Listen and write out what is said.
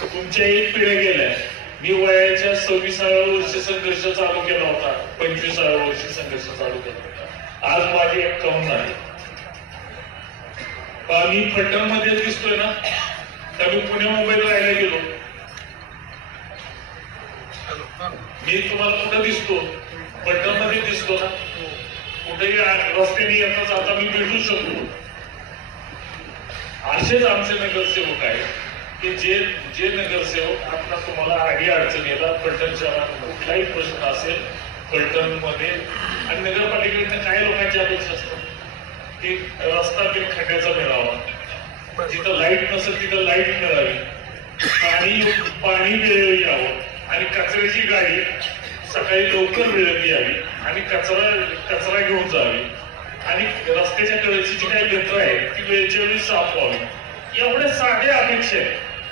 तुमच्या एक पिढ्या गेल्या. मी वयाच्या 26व्या वर्षी संघर्ष चालू केला होता, 25व्या वर्षी संघर्ष चालू केला होता. आज माझी 51 आहे. मी फलटण मध्ये दिसतोय ना, तर मी पुणे मुंबईत राहायला गेलो. मी तुम्हाला कुठं दिसतो? फलटण मध्ये दिसतो ना. कुठेही रस्त्याने येताच आता मी भेटू शकतो. असेच आमचे नगरसेवक आहेत की जे नगरसेवक आता तुम्हाला आधी अडचणीला फलटण शहरात कुठलाही प्रश्न असेल फलटण मध्ये, आणि नगरपालिकेकडनं काही लोकांची अपेक्षा असतात की रस्ता ते खड्ड्याचा मिळावा, जिथं लाईट नसेल तिथं लाईट मिळावी, पाणी वेळेवर यावं, आणि कचऱ्याची गाडी सकाळी लवकर वेळेत यावी, आणि कचरा घेऊन जावी, आणि रस्त्याच्या कडेची जी काही गटर आहे ती वेळच्या वेळी साफ व्हावी. एवढ्या साध्या अपेक्षा आहेत.